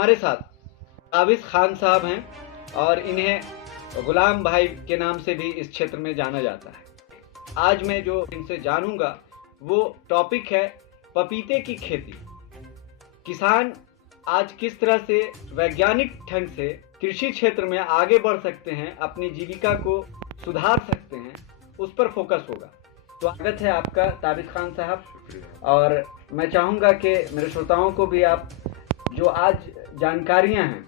हमारे साथ आबिद खान साहब हैं और इन्हें गुलाम भाई के नाम से भी इस क्षेत्र में जाना जाता है। आज मैं जो इनसे जानूंगा वो टॉपिक है पपीते की खेती। किसान आज किस तरह से वैज्ञानिक ढंग से कृषि क्षेत्र में आगे बढ़ सकते हैं, अपनी जीविका को सुधार सकते हैं, उस पर फोकस होगा। तो स्वागत है आपका आबिद खान साहब। और मैं चाहूँगा कि मेरे श्रोताओं को भी आप जो आज जानकारियां हैं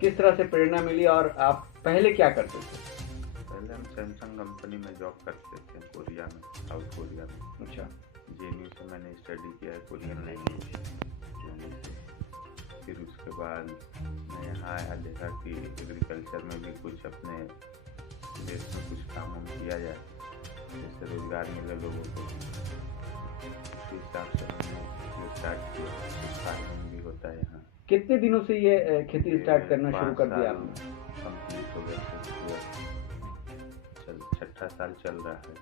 किस तरह से प्रेरणा मिली और आप पहले क्या करते थे? पहले हम सैमसंग कंपनी में जॉब करते थे कोरिया में, साउथ कोरिया में। अच्छा। जेएनयू से मैंने स्टडी किया है कोरियन लैंग्वेज। फिर उसके बाद मैं यहाँ आया, देखा कि एग्रीकल्चर में भी कुछ अपने देश में कुछ काम किया जाए, जैसे रोजगार मिले लोगों को। उस हिसाब से मैंने स्टार्ट किया। फार्मिंग भी होता है यहाँ। कितने दिनों से ये खेती स्टार्ट करना शुरू कर दिया आपने? कंप्लीट हो गया, छठा साल चल रहा है।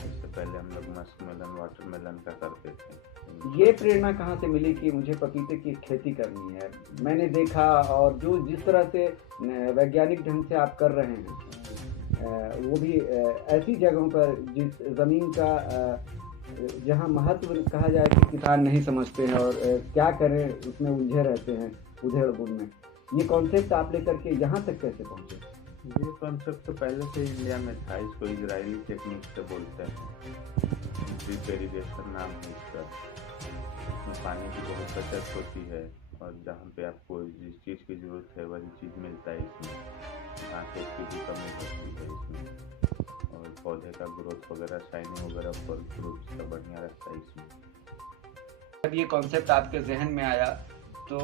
इससे पहले हम लोग मस्क मेलन, वाटरमेलन का करते थे। ये प्रेरणा कहाँ से मिली कि मुझे पपीते की खेती करनी है? मैंने देखा और जो जिस तरह से वैज्ञानिक ढंग से आप कर रहे हैं वो भी ऐसी जगहों पर जिस ज़मीन का जहाँ महत्व कहा जाए कि किसान नहीं समझते हैं और क्या करें उसमें उलझे रहते हैं उधेड़ बुन में। ये कॉन्सेप्ट आप लेकर के यहाँ तक कैसे पहुँचे? ये कॉन्सेप्ट तो पहले से इंडिया में था। इसको इजरायली टेक्निक से बोलते हैं, ड्रिप इरिगेशन नाम है इसका। इसमें पानी की बहुत बचत होती है और जहाँ पे आपको जिस चीज़ की ज़रूरत है वही चीज़ मिलता है इसमें। घासों की भी कमी होती है इसमें और पौधे का ग्रोथ वगैरह, शाइनिंग वगैरह, फल फ्रूट सब बढ़िया रहता है इसमें। जब ये कॉन्सेप्ट आपके जहन में आया तो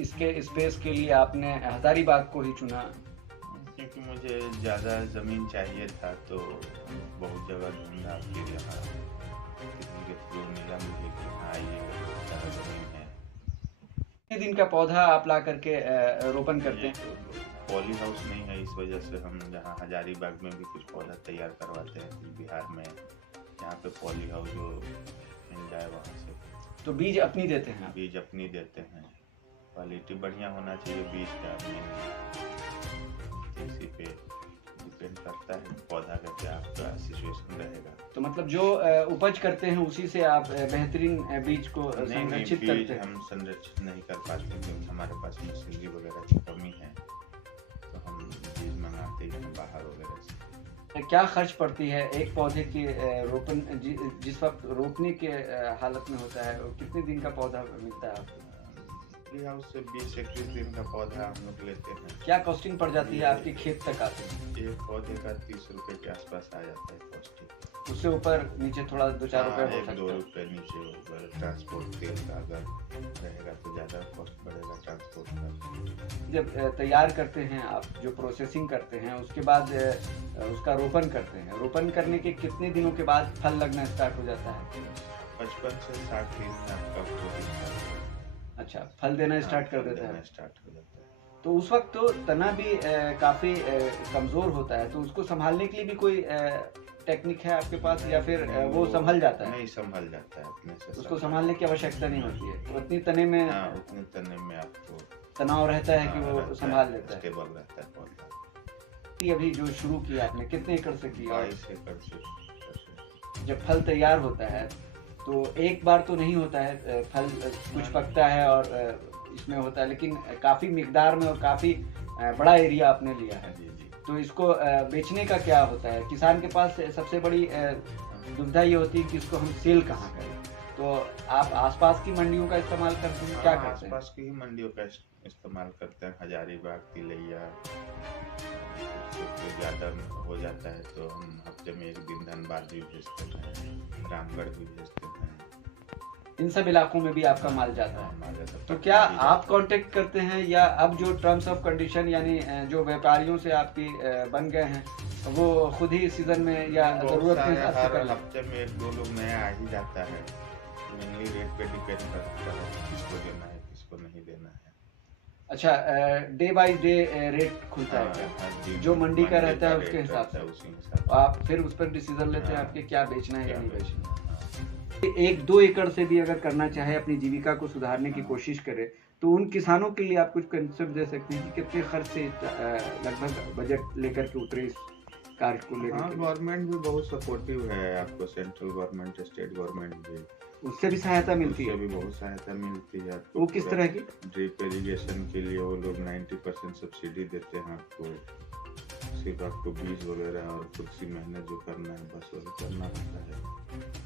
इसके स्पेस के लिए आपने हजारीबाग को ही चुना? क्योंकि मुझे ज़्यादा ज़मीन चाहिए था तो बहुत जगह ढूंढा, फिर यहाँ किसी के थ्रू मिला मुझे कि हाँ ये ज़्यादा ज़मीन है। कितने दिन का पौधा आप ला करके रोपण करते हैं? तो पॉली हाउस नहीं है, इस वजह से हम जहाँ हजारीबाग में भी कुछ पौधा तैयार करवाते हैं बिहार में, यहाँ पे पॉली हाउस जो मिल जाए वहाँ से। तो बीज अपनी देते हैं? बीज अपनी देते हैं। क्वालिटी बढ़िया होना चाहिए बीज का, इसी पे डिपेंड करता है पौधा का क्या आपका सिचुएशन रहेगा। तो मतलब जो उपज करते हैं उसी से आप बेहतरीन बीज को संरक्षित करते हैं? हम संरक्षित नहीं कर पाते क्योंकि हमारे पास मशीनरी वगैरह की कमी है, तो हम बीज मंगाते हैं बाहर वगैरह से। क्या खर्च पड़ती है एक पौधे के रोपण जिस वक्त रोपने के हालत में होता है, कितने दिन का पौधा मिलता है आपको? हाउस से 20-21 दिन का पौधा हम लोग लेते हैं। क्या कॉस्टिंग पड़ जाती है आपके खेत तक आते हैं? एक पौधे का 30 रुपए के आसपास आ जाता है कॉस्टिंग। उससे ऊपर नीचे थोड़ा 2-4 रुपए हो सकता है। 1-2 रुपए नीचे ऊपर। ट्रांसपोर्ट तेल का अगर रहेगा तो ज़्यादा कॉस्ट बढ़ेगा ट्रांसपोर्ट का। जब तैयार करते हैं आप, जो प्रोसेसिंग करते हैं, उसके बाद उसका रोपण करते हैं, रोपण करने के कितने दिनों के बाद फल लगना स्टार्ट हो जाता है? 55 से 60 दिन में आपका अच्छा, फल देना स्टार्ट कर देता है। स्टार्ट हो जाता है। तो उस वक्त तो तना भी काफ़ी कमज़ोर होता है, तो उसको संभालने के लिए भी कोई टेक्निक है आपके पास या फिर वो संभल जाता है? नहीं, संभल जाता है अपने से। उसको संभालने की आवश्यकता नहीं होती है, उतनी तने में उतने तने में आपको तनाव रहता है कि वो संभाल लेता है, स्टेबल रहता है पौधा। अभी जो शुरू किया आपने कितने एकड़ से किया? 22 एकड़ से। जब फल तैयार होता है तो एक बार तो नहीं होता है, फल कुछ पकता है और इसमें होता है, लेकिन काफ़ी मिकदार में और काफ़ी बड़ा एरिया आपने लिया है। तो इसको बेचने का क्या होता है? किसान के पास सबसे बड़ी दुविधा ये होती है कि इसको हम सेल कहाँ करें। तो आप आसपास की मंडियों का इस्तेमाल करते हैं? क्या करते हैं? आसपास की ही मंडियों का इस्तेमाल करते हैं। हजारीबाग, तिलैया, ज़्यादा हो जाता है तो हम हफ्ते में एक दिन धनबाद भी भेजते हैं, रामगढ़ भी भेजते हैं। इन सब इलाकों में भी आपका माल जाता है? तो क्या आप कांटेक्ट करते हैं या अब जो टर्म्स ऑफ कंडीशन यानी जो व्यापारियों से आपकी बन गए हैं वो खुद ही सीजन में या जरूरत के हिसाब से कर? हफ्ते में 1-2 लोग नया आ ही जाता है। मेनली रेट पे डिपेंड करता है किसको देना है किसको नहीं देना है। अच्छा, डे बाय डे रेट खुलता है क्या? जो मंडी का रहता है उसके हिसाब से उसी हिसाब आप फिर उस पर डिसीजन लेते हैं आपके क्या बेचना है या नहीं बेचना है? एक 2 एकड़ से भी अगर करना चाहे, अपनी जीविका को सुधारने की कोशिश करे, तो उन किसानों के लिए आप कुछ कंसेप्ट दे सकते हैं कि कितने खर्च से लगभग बजट लेकर के उतरे इस कार्य को लेकर हाँ, के? गवर्नमेंट भी बहुत सपोर्टिव है आपको, सेंट्रल गवर्नमेंट, स्टेट गवर्नमेंट भी, उससे भी सहायता मिलती उससे है? भी बहुत सहायता मिलती है आपको। वो किस तरह की? ड्रिप इरिगेशन के लिए वो लोग 90% सब्सिडी देते हैं आपको। सिर्फ आपको बीज वगैरह और खुद की मेहनत जो करना है बस वही करना रहता है।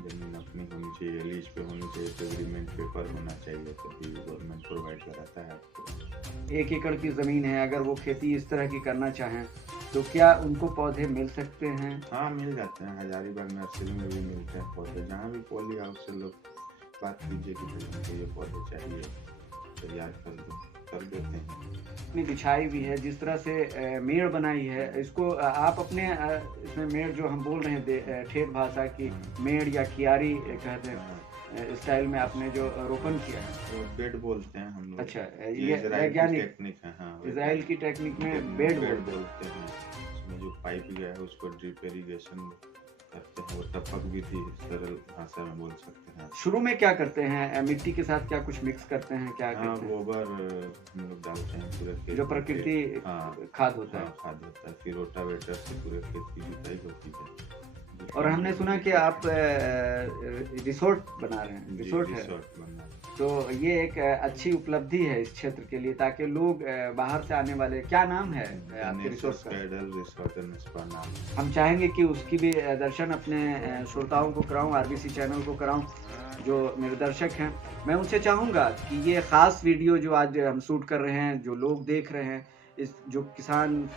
जमीन अपनी होनी चाहिए, लीज पे होनी चाहिए, तो एग्रीमेंट पेपर होना चाहिए, तभी गवर्नमेंट प्रोवाइड कराता है आपको। 1 एकड़ की ज़मीन है, अगर वो खेती इस तरह की करना चाहें, तो क्या उनको पौधे मिल सकते हैं? हाँ, मिल जाते हैं। हजारीबाग नर्सरी में भी मिलते हैं पौधे। जहाँ भी पॉली हाउस से लोग बात कीजिए कि भाई हमको ये पौधे चाहिए, तैयार कर देते हैं। अपनी बिछाई हुई है, जिस तरह से मेड़ बनाई है, इसको आप अपने इसमें मेड़ जो हम बोल रहे हैं ठेठ भाषा की मेड़ या कियारी कहते हैं, स्टाइल में आपने जो रोपण किया है, वो बेड बोलते हैं हम लोग। अच्छा, ये ये वैज्ञानिक टेक्निक है। हाँ, इजराइल की टेक्निक में बेड बोलते हैं। उसमें जो पाइप गया है उसको ड्रिप इरिगेशन करते हैं, वो टपक भी थी, सरल भाषा में बोल सकते हैं। शुरू में क्या करते हैं, मिट्टी के साथ क्या कुछ मिक्स करते हैं, क्या हाँ, करते हैं? गोबर हम लोग डालते हैं पूरे खेत जो प्रकृति खाद होता है। खाद होता है। फिर रोटावेटर से पूरे खेत की जुताई होती है। और हमने सुना कि आप रिसोर्ट बना रहे हैं, रिसोर्ट है, रिसोर्ट बना रहे हैं। तो ये एक अच्छी उपलब्धि है इस क्षेत्र के लिए, ताकि लोग बाहर से आने वाले, क्या नाम है आपके रिसोर्ट का? पैडल रिसोर्ट एंड स्पा नाम है। हम चाहेंगे कि उसकी भी दर्शन अपने श्रोताओं को कराऊं, आरबीसी चैनल को कराऊं, जो मेरे दर्शक हैं। मैं उनसे चाहूँगा कि ये ख़ास वीडियो जो आज हम शूट कर रहे हैं, जो लोग देख रहे हैं, इस जो किसान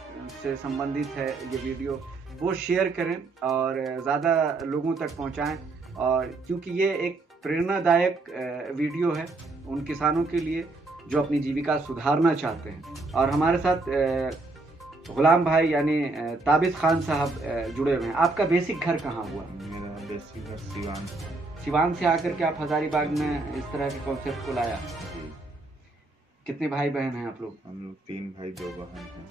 से संबंधित है ये वीडियो, वो शेयर करें और ज़्यादा लोगों तक पहुंचाएं। और क्योंकि ये एक प्रेरणादायक वीडियो है उन किसानों के लिए जो अपनी जीविका सुधारना चाहते हैं। और हमारे साथ गुलाम भाई यानी ताबिश खान साहब जुड़े हुए हैं। आपका बेसिक घर कहाँ हुआ? मेरा बेसिक घर सिवान था। सिवान से आकर के आप हजारीबाग में इस तरह के कॉन्सेप्ट को लाया। कितने भाई बहन हैं आप लोग? हम लोग 3 भाई 2 बहन हैं।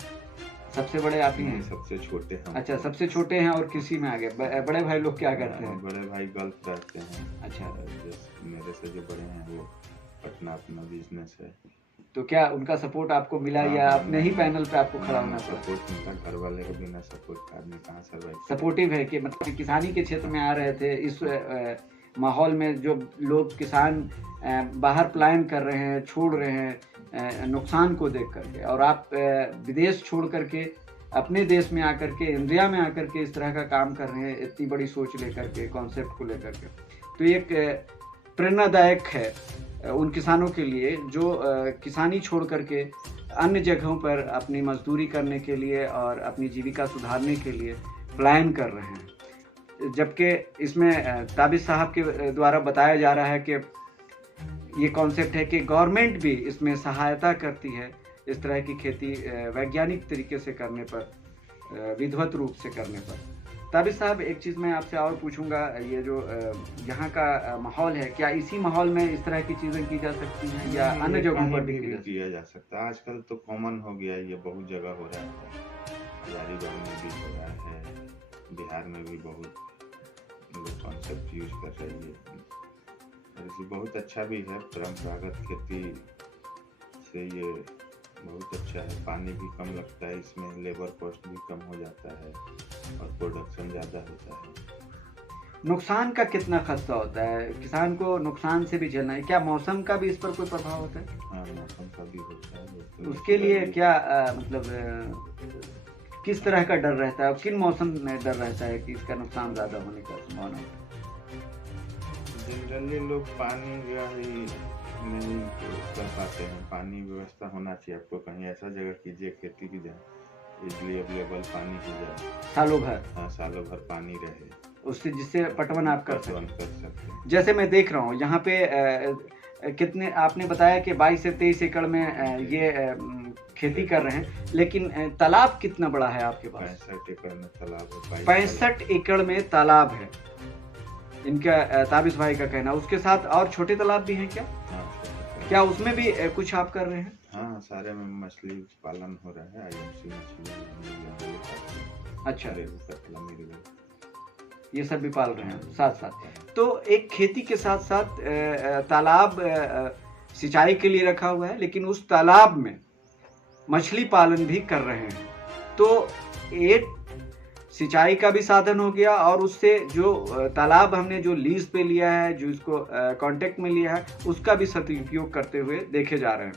सबसे बड़े आप ही हैं? सबसे छोटे हम। अच्छा, सबसे छोटे हैं और किसी में आगे बड़े भाई लोग क्या करते हैं? बड़े भाई गल्फ रहते हैं। अच्छा, मेरे से जो बड़े हैं वो पटना अपना बिजनेस है। तो क्या उनका सपोर्ट आपको मिला या अपने ही पैनल पे आपको खड़ा होना पड़ा? सपोर्ट मिलता, घर वाले के बिना सपोर्ट आदमी कहाँ सर्वाइव। सपोर्टिव है कि मतलब किसानी के क्षेत्र में आ रहे थे, इस माहौल में जो लोग किसान बाहर पलायन कर रहे हैं, छोड़ रहे हैं नुकसान को देख करके, और आप विदेश छोड़ करके अपने देश में आकर के, इंडिया में आकर के इस तरह का काम कर रहे हैं, इतनी बड़ी सोच लेकर के, कॉन्सेप्ट को लेकर के, तो एक प्रेरणादायक है उन किसानों के लिए जो किसानी छोड़ करके अन्य जगहों पर अपनी मजदूरी करने के लिए और अपनी जीविका सुधारने के लिए पलायन कर रहे हैं। जबकि इसमें ताबिश साहब के द्वारा बताया जा रहा है कि ये कॉन्सेप्ट है कि गवर्नमेंट भी इसमें सहायता करती है इस तरह की खेती वैज्ञानिक तरीके से करने पर, विधिवत रूप से करने पर। ताबिश साहब, एक चीज़ मैं आपसे और पूछूंगा, ये जो यहाँ का माहौल है, क्या इसी माहौल में इस तरह की चीज़ें की जा सकती हैं या अन्य जगहों पर भी किया जा सकता है? आजकल तो कॉमन हो गया, ये बहुत जगह हो रहा है। हजारीबाग में भी हो रहा है, बिहार में भी बहुत लोग कॉन्सेप्ट यूज कर रही है। और इसे बहुत अच्छा भी है, परंपरागत खेती से ये बहुत अच्छा है। पानी भी कम लगता है इसमें, लेबर कॉस्ट भी कम हो जाता है और प्रोडक्शन ज़्यादा होता है। नुकसान का कितना खर्चा होता है? किसान को नुकसान से भी झेलना है, क्या मौसम का भी इस पर कोई प्रभाव होता है? हाँ, मौसम का भी होता है। उसके लिए क्या मतलब किस तरह का डर रहता है, और किन मौसम में डर रहता है कि इसका नुकसान ज़्यादा होने का संभावना है? जनरली लोग पानी का ही नहीं कर पाते हैं। पानी व्यवस्था होना चाहिए आपको, कहीं ऐसा जगह कीजिए खेती की जहाँ इजली अवेलेबल पानी की जाए, सालों भर। हाँ, सालों भर पानी रहे, उससे जिससे पटवन आप कर सकते हैं। जैसे मैं देख रहा हूँ यहाँ पे कितने आपने बताया कि 22 से 23 एकड़ में ये खेती कर रहे हैं, लेकिन तालाब कितना बड़ा है आपके पास? 65 एकड़ में तालाब है। 65 एकड़ में तालाब है इनका, ताबिश भाई का कहना। उसके साथ और छोटे तालाब भी हैं क्या? हाँ, क्या उसमें भी कुछ आप कर रहे हैं? हाँ, सारे में मछली पालन हो रहा है। IMC मछली। अच्छा, ये सब भी पाल रहे हैं साथ साथ। तो एक खेती के साथ साथ तालाब सिंचाई के लिए रखा हुआ है, लेकिन उस तालाब में मछली पालन भी कर रहे हैं। तो एक सिंचाई का भी साधन हो गया, और उससे जो तालाब हमने जो लीज पे लिया है, जो इसको कॉन्टेक्ट में लिया है, उसका भी सदुपयोग करते हुए देखे जा रहे हैं।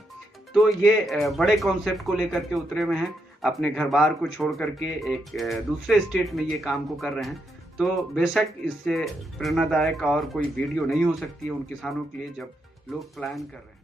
तो ये बड़े कॉन्सेप्ट को लेकर के उतरे हुए हैं, अपने घर बार को छोड़ करके एक दूसरे स्टेट में ये काम को कर रहे हैं। तो बेशक इससे प्रेरणादायक और कोई वीडियो नहीं हो सकती है उन किसानों के लिए, जब लोग प्लान कर रहे हैं।